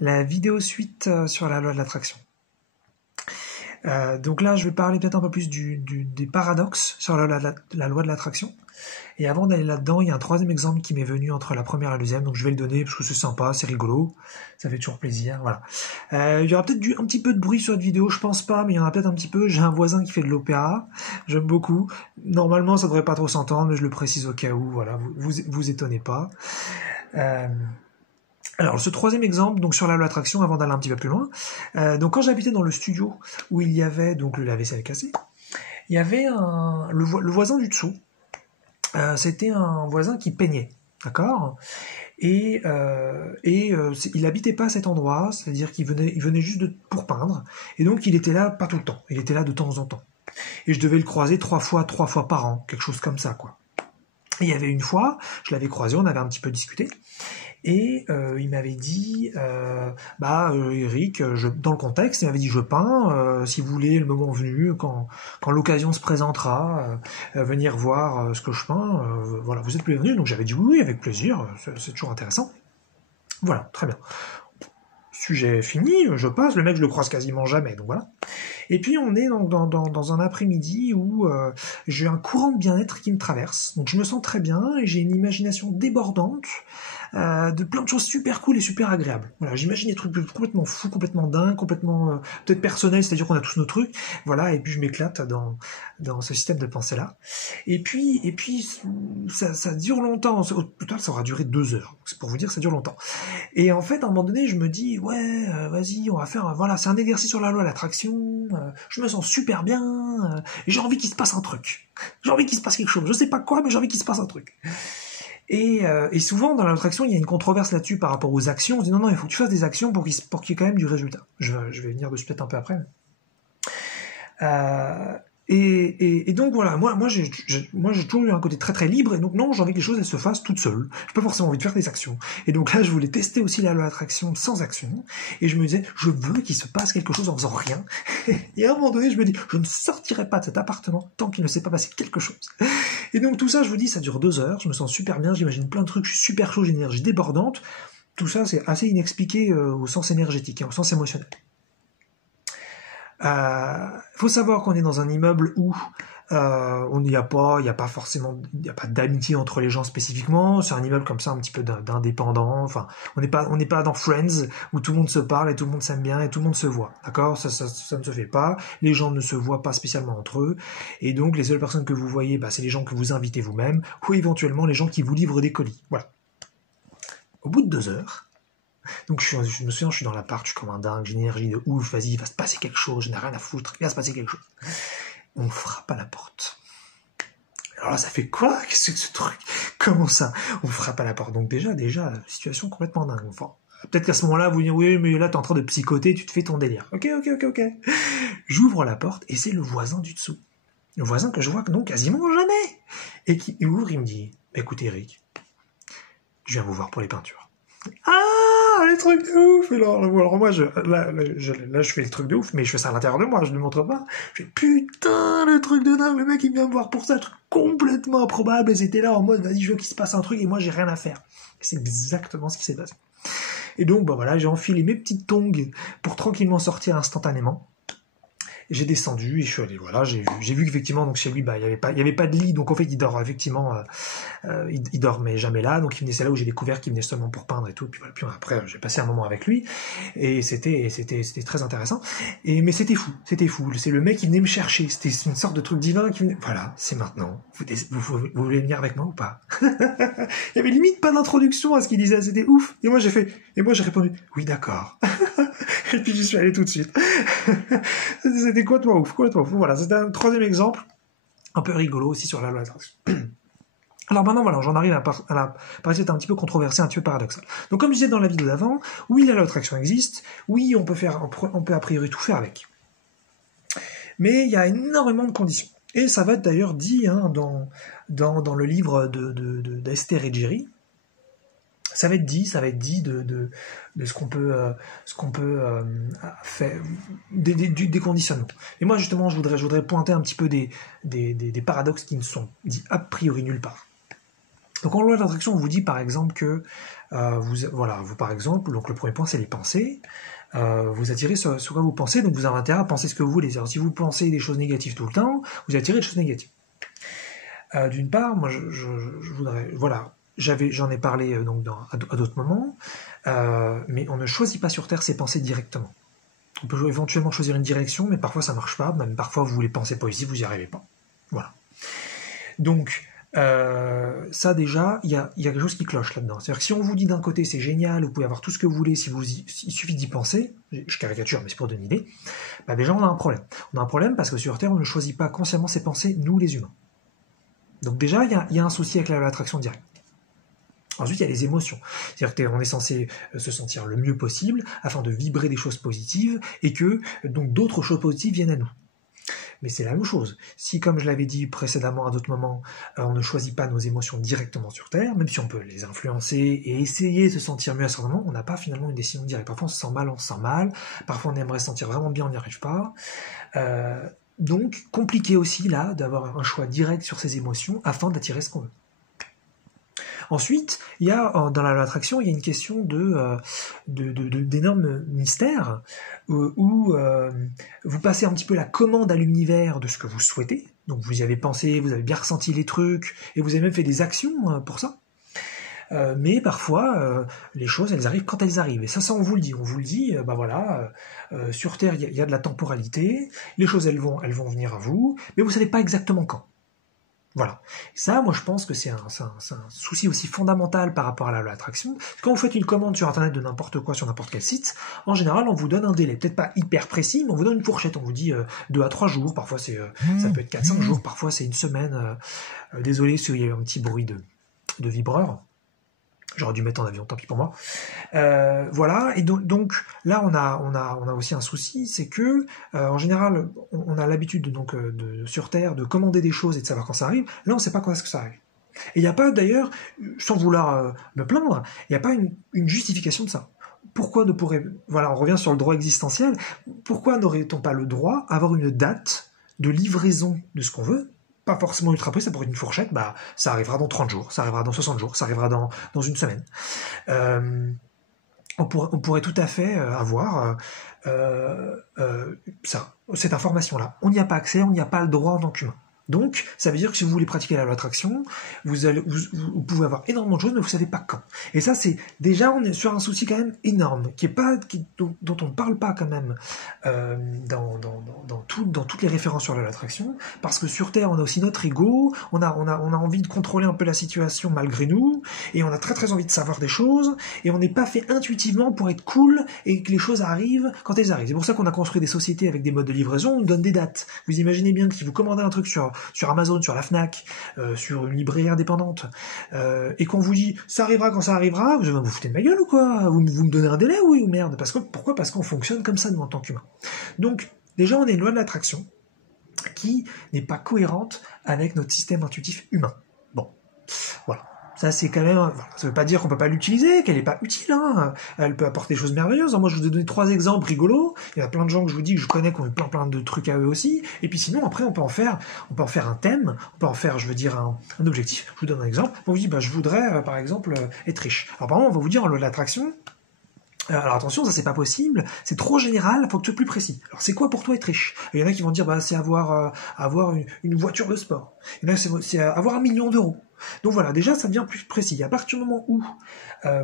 la vidéo suite sur la loi de l'attraction. Donc là, je vais parler peut-être un peu plus des paradoxes sur la loi de l'attraction. Et avant d'aller là-dedans, il y a un troisième exemple qui m'est venu entre la première et la deuxième, donc je vais le donner parce que c'est sympa, c'est rigolo, ça fait toujours plaisir, voilà. Il y aura peut-être un petit peu de bruit sur cette vidéo, je pense pas, mais il y en a peut-être un petit peu. J'ai un voisin qui fait de l'opéra, j'aime beaucoup. Normalement, ça devrait pas trop s'entendre, mais je le précise au cas où, voilà, vous étonnez pas. Alors, ce troisième exemple, donc sur la loi de l'attraction, avant d'aller un petit peu plus loin, donc quand j'habitais dans le studio où il y avait donc le lave-vaisselle cassé, il y avait le voisin du dessous. C'était un voisin qui peignait, d'accord, et il habitait pas à cet endroit, c'est-à-dire qu'il venait juste pour peindre, et donc il était là pas tout le temps, il était là de temps en temps, et je devais le croiser trois fois par an, quelque chose comme ça, quoi. Et il y avait une fois, je l'avais croisé, on avait un petit peu discuté, et il m'avait dit, Eric, dans le contexte, il m'avait dit, je peins, si vous voulez, le moment venu, quand l'occasion se présentera, venir voir ce que je peins, voilà, vous êtes bienvenus. Donc j'avais dit oui, avec plaisir, c'est toujours intéressant. Voilà, très bien. Sujet fini, je passe, le mec je le croise quasiment jamais, donc voilà. Et puis on est dans un après-midi où j'ai un courant de bien-être qui me traverse, donc je me sens très bien et j'ai une imagination débordante de plein de choses super cool et super agréables. Voilà, j'imagine des trucs complètement fous, complètement dingues, complètement peut-être personnels, c'est-à-dire qu'on a tous nos trucs, voilà, et puis je m'éclate dans ce système de pensée-là. Et puis ça dure longtemps, au total ça aura duré 2 heures, c'est pour vous dire ça dure longtemps. Et en fait, à un moment donné, je me dis, ouais, vas-y, on va faire, voilà, c'est un exercice sur la loi de l'attraction, je me sens super bien, et j'ai envie qu'il se passe un truc. J'ai envie qu'il se passe quelque chose. Je sais pas quoi, mais j'ai envie qu'il se passe un truc. Et souvent, dans l'attraction, il y a une controverse là-dessus par rapport aux actions. On se dit, non, il faut que tu fasses des actions pour qu'il y ait quand même du résultat. Je vais venir dessus peut-être un peu après. Et donc voilà, moi j'ai toujours eu un côté très très libre, et donc non, j'ai envie que les choses elles se fassent toutes seules. J'ai pas forcément envie de faire des actions. Et donc là, je voulais tester aussi la loi d'attraction sans action, et je me disais, je veux qu'il se passe quelque chose en faisant rien. Et à un moment donné, je me dis, je ne sortirai pas de cet appartement tant qu'il ne s'est pas passé quelque chose. Et donc tout ça, je vous dis, ça dure 2 heures, je me sens super bien, j'imagine plein de trucs, je suis super chaud, j'ai une énergie débordante. Tout ça, c'est assez inexpliqué au sens énergétique, au sens émotionnel. Faut savoir qu'on est dans un immeuble où il n'y a pas d'amitié entre les gens spécifiquement. C'est un immeuble comme ça, un petit peu d'indépendant. Enfin, on n'est pas dans Friends où tout le monde se parle et tout le monde s'aime bien et tout le monde se voit. D'accord, ça ne se fait pas. Les gens ne se voient pas spécialement entre eux, et donc les seules personnes que vous voyez, c'est les gens que vous invitez vous-même, ou éventuellement les gens qui vous livrent des colis. Voilà. Au bout de 2 heures. Donc je me souviens, je suis dans l'appart, je suis comme un dingue, j'ai une énergie de ouf, vas-y, il va se passer quelque chose, je n'ai rien à foutre, il va se passer quelque chose. On frappe à la porte. Alors là, ça fait quoi? Qu'est-ce que c'est ce truc? Comment ça? On frappe à la porte. Donc déjà, situation complètement dingue. Enfin, peut-être qu'à ce moment-là, vous dites, oui, mais là, t'es en train de psychoter, tu te fais ton délire. Ok. J'ouvre la porte, et c'est le voisin du dessous. Le voisin que je vois quasiment jamais. Et qui ouvre, il me dit, écoutez Eric, je viens vous voir pour les peintures. Ah, les trucs de ouf! Et alors moi, je fais le truc de ouf, mais je fais ça à l'intérieur de moi, je ne le montre pas. Je fais, putain, le truc de dingue, le mec, il vient me voir pour ça, un truc complètement improbable, et c'était là en mode, vas-y, je veux qu'il se passe un truc, et moi, j'ai rien à faire. Et c'est exactement ce qui s'est passé. Et donc, voilà, j'ai enfilé mes petites tongs pour tranquillement sortir instantanément. J'ai descendu et je suis allé, voilà, j'ai vu qu'effectivement, donc chez lui, il y avait pas de lit, donc en fait, il dort effectivement, il dormait jamais là, donc il venait, c'est là où j'ai découvert qu'il venait seulement pour peindre et tout, puis voilà, puis après, j'ai passé un moment avec lui, et c'était très intéressant, mais c'était fou, c'est le mec qui venait me chercher, c'était une sorte de truc divin qui venait, voilà, c'est maintenant, vous voulez venir avec moi ou pas? Il y avait limite pas d'introduction à ce qu'il disait, c'était ouf, et moi j'ai répondu, oui, d'accord. Et puis j'y suis allé tout de suite. C'était complètement ouf. Voilà, c'était un troisième exemple, un peu rigolo aussi sur la loi de l'attraction. Alors maintenant, voilà, j'en arrive à la partie un petit peu controversée, un petit peu paradoxale. Donc comme je disais dans la vidéo d'avant, oui, la loi de l'attraction existe, oui, on peut a priori tout faire avec. Mais il y a énormément de conditions. Et ça va être d'ailleurs dit dans le livre d'Esther et Jerry. Ça va être dit de ce qu'on peut faire, des conditionnements. Et moi justement, je voudrais pointer un petit peu des paradoxes qui ne sont dits a priori nulle part. Donc en loi d'attraction, on vous dit par exemple que vous par exemple, donc le premier point c'est les pensées. Vous attirez sur quoi vous pensez, donc vous avez intérêt à penser ce que vous voulez. Alors, si vous pensez des choses négatives tout le temps, vous attirez des choses négatives. D'une part, moi je voudrais, voilà, j'en ai parlé donc à d'autres moments, mais on ne choisit pas sur Terre ses pensées directement. On peut éventuellement choisir une direction, mais parfois ça marche pas, même parfois vous voulez penser positif, vous n'y arrivez pas. Voilà. Donc, ça déjà, il y a quelque chose qui cloche là-dedans. C'est-à-dire que si on vous dit d'un côté c'est génial, vous pouvez avoir tout ce que vous voulez, il suffit d'y penser, je caricature mais c'est pour donner une idée, bah déjà on a un problème. On a un problème parce que sur Terre on ne choisit pas consciemment ses pensées, nous les humains. Donc déjà il y a un souci avec l'attraction directe. Ensuite, il y a les émotions. C'est-à-dire qu'on est censé se sentir le mieux possible afin de vibrer des choses positives et que donc d'autres choses positives viennent à nous. Mais c'est la même chose. Si, comme je l'avais dit précédemment à d'autres moments, on ne choisit pas nos émotions directement sur Terre, même si on peut les influencer et essayer de se sentir mieux à certains moments, on n'a pas finalement une décision directe. Parfois on se sent mal, parfois on aimerait se sentir vraiment bien, on n'y arrive pas. Donc, compliqué aussi là d'avoir un choix direct sur ses émotions afin d'attirer ce qu'on veut. Ensuite, il y a dans l'attraction, il y a une question d'énormes mystères où vous passez un petit peu la commande à l'univers de ce que vous souhaitez. Donc vous y avez pensé, vous avez bien ressenti les trucs et vous avez même fait des actions pour ça. Mais parfois, les choses, elles arrivent quand elles arrivent. Et ça on vous le dit. On vous le dit, sur Terre, il y a de la temporalité, les choses, elles vont venir à vous, mais vous savez pas exactement quand. Voilà. Ça, moi, je pense que c'est un souci aussi fondamental par rapport à l'attraction. Quand vous faites une commande sur Internet de n'importe quoi, sur n'importe quel site, en général, on vous donne un délai. Peut-être pas hyper précis, mais on vous donne une fourchette. On vous dit 2 à 3 jours. Parfois, ça peut être 4-5 jours. Parfois, c'est une semaine. Désolé s'il y a eu un petit bruit de vibreur. J'aurais dû mettre en avion, tant pis pour moi. Voilà, et donc là on a aussi un souci, c'est que en général on a l'habitude sur Terre de commander des choses et de savoir quand ça arrive. Là on ne sait pas quand est-ce que ça arrive. Et il n'y a pas d'ailleurs, sans vouloir me plaindre, il n'y a pas une justification de ça. Pourquoi voilà, on revient sur le droit existentiel. Pourquoi n'aurait-on pas le droit d'avoir une date de livraison de ce qu'on veut? Pas forcément ultra précis, ça pourrait être une fourchette, ça arrivera dans 30 jours, ça arrivera dans 60 jours, ça arrivera dans une semaine. On pourrait tout à fait avoir cette information-là. On n'y a pas accès, on n'y a pas le droit en tant qu'humain. Donc, ça veut dire que si vous voulez pratiquer la loi d'attraction, vous pouvez avoir énormément de choses, mais vous ne savez pas quand. Et ça, c'est déjà, on est sur un souci quand même énorme, dont on ne parle pas quand même dans toutes les références sur la loi d'attraction, parce que sur Terre, on a aussi notre ego, on a envie de contrôler un peu la situation malgré nous, et on a très très envie de savoir des choses, et on n'est pas fait intuitivement pour être cool, et que les choses arrivent quand elles arrivent. C'est pour ça qu'on a construit des sociétés avec des modes de livraison, on nous donne des dates. Vous imaginez bien que si vous commandez un truc sur Amazon, sur la Fnac, sur une librairie indépendante, et qu'on vous dit ça arrivera quand ça arrivera, vous foutez de ma gueule ou quoi? Vous me donnez un délai, oui ou merde? Pourquoi? Parce qu'on fonctionne comme ça nous en tant qu'humains. Donc déjà on a une loi de l'attraction qui n'est pas cohérente avec notre système intuitif humain. Bon, voilà. Ça, c'est quand même... Ça veut pas dire qu'on peut pas l'utiliser, qu'elle est pas utile, hein. Elle peut apporter des choses merveilleuses. Moi, je vous ai donné 3 exemples rigolos. Il y a plein de gens que je vous dis que je connais qui ont plein de trucs à eux aussi. Et puis sinon, après, on peut en faire un thème, on peut en faire, je veux dire, un objectif. Je vous donne un exemple. On vous dit, je voudrais, par exemple, être riche. Alors, par exemple, on va vous dire en loi de l'attraction, alors attention, ça c'est pas possible, c'est trop général, il faut que tu sois plus précis. Alors c'est quoi pour toi être riche? Il y en a qui vont dire c'est avoir une voiture de sport. Il y en a c'est avoir 1 million d'euros. Donc voilà, déjà ça devient plus précis. À partir du moment où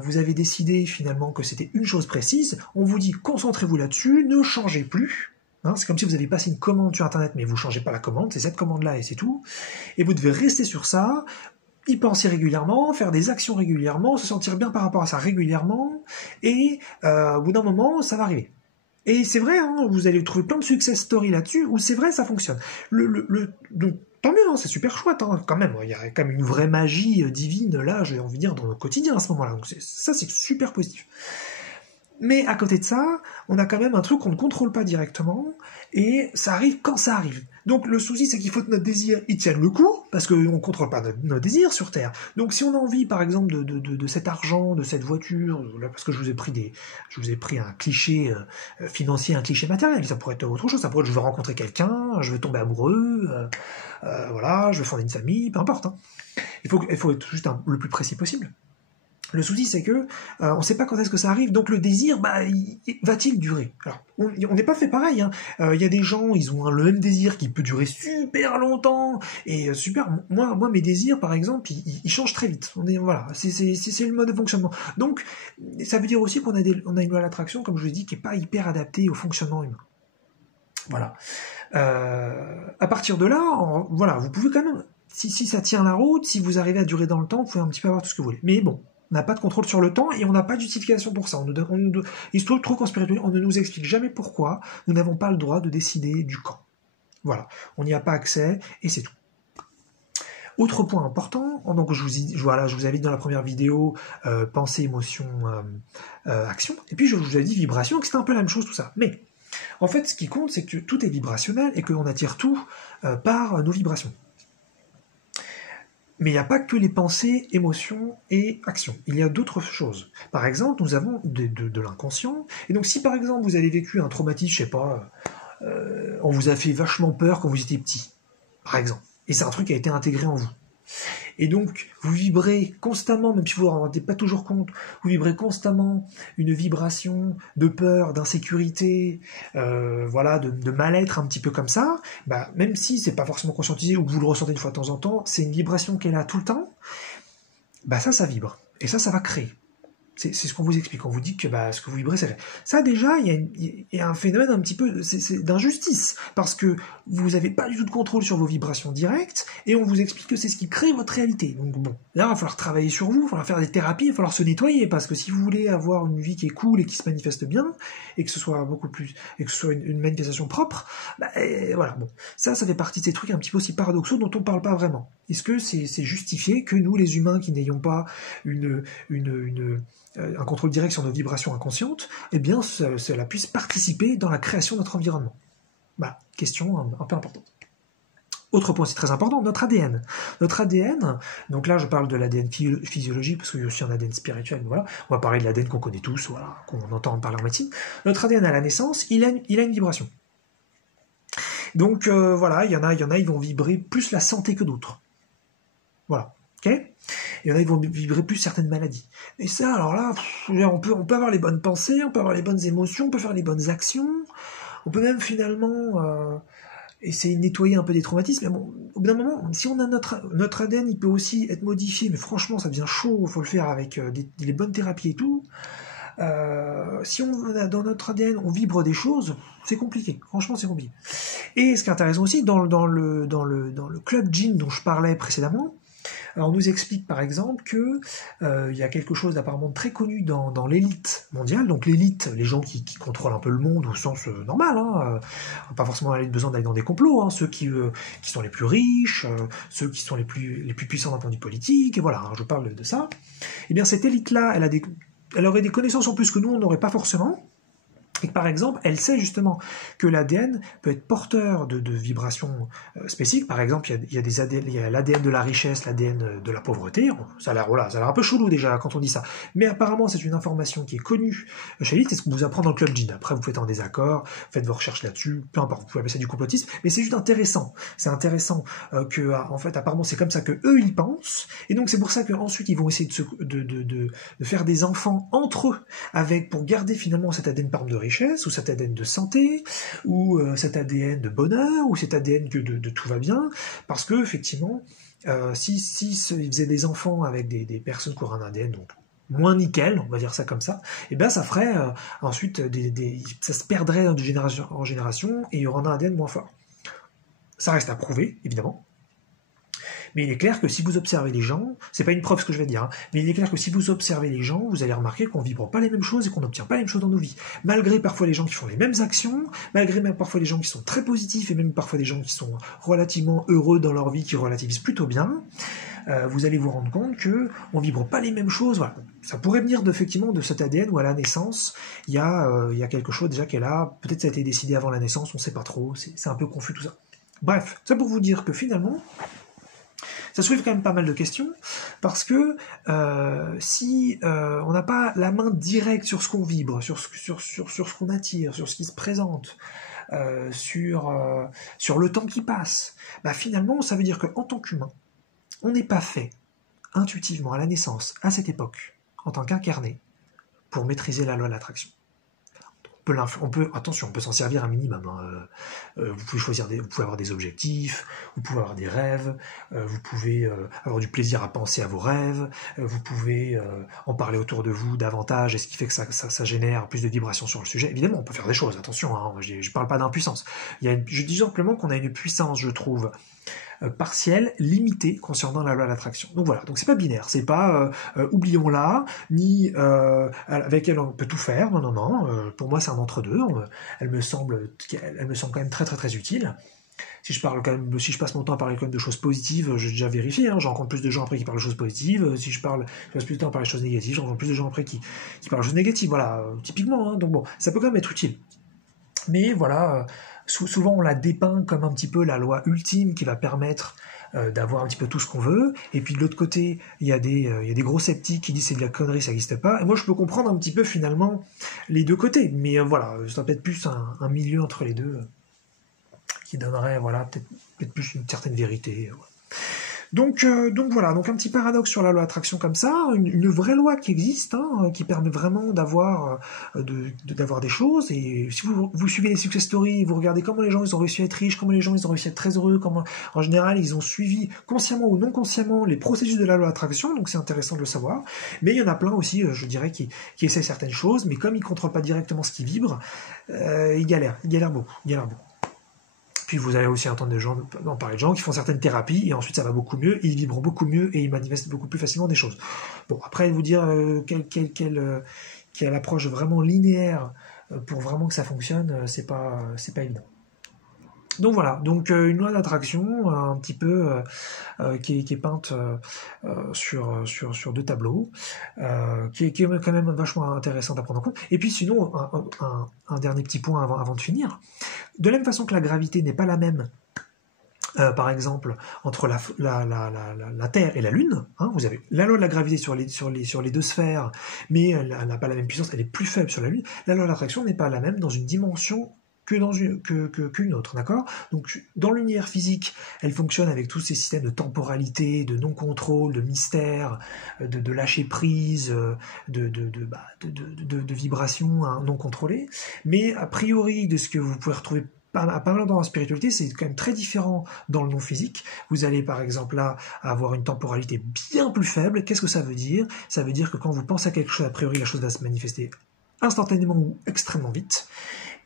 vous avez décidé finalement que c'était une chose précise, on vous dit concentrez-vous là-dessus, ne changez plus. C'est comme si vous avez passé une commande sur Internet, mais vous ne changez pas la commande, c'est cette commande-là et c'est tout. Et vous devez rester sur ça, y penser régulièrement, faire des actions régulièrement, se sentir bien par rapport à ça régulièrement, et au bout d'un moment, ça va arriver. Et c'est vrai, vous allez trouver plein de success stories là-dessus, où c'est vrai, ça fonctionne. Donc, tant mieux, c'est super chouette, quand même. Il y a quand même une vraie magie divine, là, j'ai envie de dire, dans le quotidien à ce moment-là. Donc ça, c'est super positif. Mais à côté de ça, on a quand même un truc qu'on ne contrôle pas directement, et ça arrive quand ça arrive. Donc le souci, c'est qu'il faut que notre désir, il tienne le coup, parce qu'on ne contrôle pas nos désirs sur Terre. Donc si on a envie, par exemple, de cet argent, de cette voiture, là, parce que je vous ai pris un cliché financier, un cliché matériel, ça pourrait être autre chose, ça pourrait être je veux rencontrer quelqu'un, je veux tomber amoureux, voilà, je veux fonder une famille, peu importe. Hein. Il faut être juste le plus précis possible. Le souci, c'est que on ne sait pas quand est-ce que ça arrive, donc le désir, va-t-il durer? Alors, on n'est pas fait pareil. Hein. Y a des gens, ils ont le même désir qui peut durer super longtemps et super. Moi, mes désirs, par exemple, ils changent très vite. Voilà, c'est le mode de fonctionnement. Donc, ça veut dire aussi qu'on a une loi d'attraction, comme je vous l'ai dit, qui est pas hyper adaptée au fonctionnement humain. Voilà. À partir de là, voilà, vous pouvez quand même, si ça tient la route, si vous arrivez à durer dans le temps, vous pouvez un petit peu avoir tout ce que vous voulez. Mais bon. On n'a pas de contrôle sur le temps et on n'a pas de justification pour ça. Il se trouve qu'en spiritualité, on ne nous explique jamais pourquoi nous n'avons pas le droit de décider du quand. Voilà, on n'y a pas accès et c'est tout. Autre point important, donc je vous invite dans la première vidéo, pensée, émotion, action, et puis je vous ai dit vibration, que c'était un peu la même chose tout ça. Mais en fait, ce qui compte, c'est que tout est vibrationnel et qu'on attire tout par nos vibrations. Mais il n'y a pas que les pensées, émotions et actions. Il y a d'autres choses. Par exemple, nous avons de l'inconscient. Et donc, si par exemple vous avez vécu un traumatisme, je sais pas, on vous a fait vachement peur quand vous étiez petit, par exemple, et c'est un truc qui a été intégré en vous. Et donc, vous vibrez constamment, même si vous ne vous en rendez pas toujours compte, vous vibrez constamment une vibration de peur, d'insécurité, voilà, de mal-être un petit peu comme ça, même si c'est pas forcément conscientisé ou que vous le ressentez une fois de temps en temps, c'est une vibration qui est là tout le temps, ça vibre. Et ça va créer. C'est ce qu'on vous explique. On vous dit que ce que vous vibrez, c'est vrai. Ça, déjà, il y a un phénomène un petit peu d'injustice, parce que vous n'avez pas du tout de contrôle sur vos vibrations directes, et on vous explique que c'est ce qui crée votre réalité. Donc bon, là, il va falloir travailler sur vous, il va falloir faire des thérapies, il va falloir se nettoyer, parce que si vous voulez avoir une vie qui est cool et qui se manifeste bien, et que ce soit beaucoup plus, et que ce soit une manifestation propre, voilà, bon. Ça fait partie de ces trucs un petit peu aussi paradoxaux dont on ne parle pas vraiment. Est-ce que c'est justifié que nous, les humains, qui n'ayons pas un contrôle direct sur nos vibrations inconscientes, eh bien, cela puisse participer dans la création de notre environnement. Voilà, question un peu importante. Autre point, c'est très important, notre ADN. Notre ADN, donc là je parle de l'ADN physiologique, parce qu'il y a aussi un ADN spirituel, voilà. On va parler de l'ADN qu'on connaît tous, voilà, qu'on entend parler en médecine. Notre ADN à la naissance, il a une vibration. Donc voilà, il y en a, ils vont vibrer plus la santé que d'autres. Voilà, ok ? Il y en a, ils vont vibrer plus certaines maladies. Et ça, alors là, on peut avoir les bonnes pensées, on peut avoir les bonnes émotions, on peut faire les bonnes actions, on peut même finalement essayer de nettoyer un peu des traumatismes. Mais bon, au bout d'un moment, si on a notre ADN, il peut aussi être modifié, mais franchement, ça devient chaud, il faut le faire avec les bonnes thérapies et tout. Si on a dans notre ADN, on vibre des choses, c'est compliqué. Franchement, c'est compliqué. Et ce qui est intéressant aussi, dans le club Jin dont je parlais précédemment, on nous explique par exemple que y a quelque chose d'apparemment très connu dans l'élite mondiale, donc l'élite, les gens qui contrôlent un peu le monde au sens normal, pas forcément besoin d'aller dans des complots, ceux qui sont les plus riches, ceux qui sont les plus puissants d'un point de vue politique, et voilà, je parle de ça. Et bien cette élite-là, elle aurait des connaissances en plus que nous, on n'aurait pas forcément. Et que, par exemple, elle sait justement que l'ADN peut être porteur de vibrations spécifiques. Par exemple, il y a l'ADN de la richesse, l'ADN de la pauvreté. Ça a l'air un peu chelou déjà quand on dit ça. Mais apparemment, c'est une information qui est connue chez l'élite. C'est ce qu'on vous apprend dans le club Jin. Après, vous faites en désaccord, faites vos recherches là-dessus. Peu importe, vous pouvez appeler ça du complotisme. Mais c'est juste intéressant. C'est intéressant que, en fait, apparemment, c'est comme ça que eux ils pensent. Et donc, c'est pour ça qu'ensuite, ils vont essayer de faire des enfants entre eux, pour garder finalement cet ADN par exemple de richesse, ou cet ADN de santé, ou cet ADN de bonheur, ou cet ADN de tout va bien, parce que effectivement, si ils faisaient des enfants avec des personnes qui auraient un ADN donc moins nickel, on va dire ça comme ça, et bien ça ferait ensuite ça se perdrait de génération en génération, et il y aura un ADN moins fort. Ça reste à prouver, évidemment. Mais il est clair que si vous observez les gens, c'est pas une preuve ce que je vais dire, mais il est clair que si vous observez les gens, vous allez remarquer qu'on vibre pas les mêmes choses et qu'on n'obtient pas les mêmes choses dans nos vies. Malgré parfois les gens qui font les mêmes actions, malgré même parfois les gens qui sont très positifs et même parfois des gens qui sont relativement heureux dans leur vie, qui relativisent plutôt bien, vous allez vous rendre compte que on vibre pas les mêmes choses. Voilà. Ça pourrait venir effectivement de cet ADN où à la naissance, il y a quelque chose déjà qui est là. Peut-être ça a été décidé avant la naissance, on ne sait pas trop. C'est un peu confus tout ça. Bref, ça pour vous dire que finalement, ça soulève quand même pas mal de questions, parce que si on n'a pas la main directe sur ce qu'on vibre, sur ce qu'on attire, sur ce qui se présente, sur le temps qui passe, bah finalement, ça veut dire qu'en tant qu'humain, on n'est pas fait intuitivement à la naissance, à cette époque, en tant qu'incarné, pour maîtriser la loi de l'attraction. Attention, on peut s'en servir un minimum. Hein. Vous pouvez vous pouvez avoir des objectifs, vous pouvez avoir des rêves, vous pouvez avoir du plaisir à penser à vos rêves, vous pouvez en parler autour de vous davantage, et ce qui fait que ça génère plus de vibrations sur le sujet. Évidemment, on peut faire des choses, attention, hein, je parle pas d'impuissance. Je dis simplement qu'on a une puissance, je trouve, partielle, limitée concernant la loi de l'attraction. Donc voilà, donc c'est pas binaire, c'est pas oublions-la, ni avec elle on peut tout faire, non, pour moi c'est un entre-deux, elle me semble quand même très très très utile. Si je passe mon temps à parler quand même de choses positives, j'ai déjà vérifié, hein, je rencontre plus de gens après qui parlent de choses positives, si je passe plus de temps à parler de choses négatives, je rencontre plus de gens après qui parlent de choses négatives, voilà, typiquement, hein, donc bon, ça peut quand même être utile. Mais voilà, souvent on la dépeint comme un petit peu la loi ultime qui va permettre d'avoir un petit peu tout ce qu'on veut, et puis de l'autre côté, il y a des gros sceptiques qui disent c'est de la connerie, ça n'existe pas, et moi je peux comprendre un petit peu finalement les deux côtés, mais voilà, ça peut être plus un milieu entre les deux qui donnerait voilà, peut-être plus une certaine vérité. Ouais. Donc voilà, donc un petit paradoxe sur la loi d'attraction comme ça, une vraie loi qui existe, hein, qui permet vraiment d'avoir des choses, et si vous suivez les success stories, vous regardez comment les gens ils ont réussi à être riches, comment les gens ils ont réussi à être très heureux, comment en général ils ont suivi consciemment ou non consciemment les processus de la loi d'attraction, donc c'est intéressant de le savoir, mais il y en a plein aussi, je dirais, qui essaient certaines choses, mais comme ils ne contrôlent pas directement ce qui vibre, ils galèrent beaucoup. Puis vous allez aussi entendre en parler de gens qui font certaines thérapies et ensuite ça va beaucoup mieux, ils vibrent beaucoup mieux et ils manifestent beaucoup plus facilement des choses. Bon, après vous dire quelle approche vraiment linéaire pour vraiment que ça fonctionne, c'est pas évident. Donc voilà, donc une loi d'attraction un petit peu qui est peinte sur deux tableaux, qui est quand même vachement intéressante à prendre en compte. Et puis sinon, un dernier petit point avant de finir. De la même façon que la gravité n'est pas la même, par exemple, entre la Terre et la Lune, hein, vous avez la loi de la gravité sur les deux sphères, mais elle n'a pas la même puissance, elle est plus faible sur la Lune. La loi de l'attraction n'est pas la même dans une dimension qu'une autre, d'accord? Donc, dans l'univers physique, elle fonctionne avec tous ces systèmes de temporalité, de non-contrôle, de mystère, de lâcher prise, de vibrations hein, non contrôlées. Mais a priori, de ce que vous pouvez retrouver pas mal dans la spiritualité, c'est quand même très différent dans le non-physique. Vous allez par exemple là avoir une temporalité bien plus faible. Qu'est-ce que ça veut dire? Ça veut dire que quand vous pensez à quelque chose, a priori, la chose va se manifester instantanément ou extrêmement vite.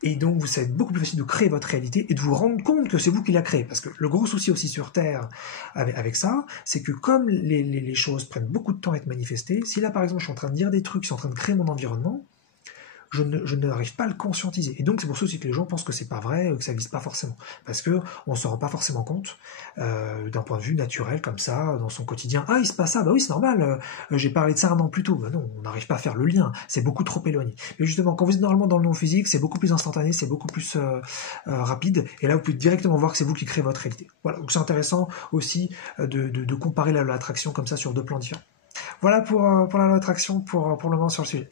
Et donc, ça va être beaucoup plus facile de créer votre réalité et de vous rendre compte que c'est vous qui la créez. Parce que le gros souci aussi sur Terre avec ça, c'est que comme les choses prennent beaucoup de temps à être manifestées, si là, par exemple, je suis en train de dire des trucs, je suis en train de créer mon environnement, je n'arrive pas à le conscientiser. Et donc, c'est pour ça aussi que les gens pensent que c'est pas vrai, que ça n'existe pas forcément. Parce que on se rend pas forcément compte, d'un point de vue naturel, comme ça, dans son quotidien. Ah, il se passe ça, bah oui, c'est normal, j'ai parlé de ça un an plus tôt. Bah non, on n'arrive pas à faire le lien, c'est beaucoup trop éloigné. Mais justement, quand vous êtes normalement dans le non-physique, c'est beaucoup plus instantané, c'est beaucoup plus rapide, et là, vous pouvez directement voir que c'est vous qui créez votre réalité. Voilà, donc c'est intéressant aussi de comparer la loi d'attraction comme ça sur deux plans différents. Voilà pour la loi d'attraction pour le moment sur le sujet.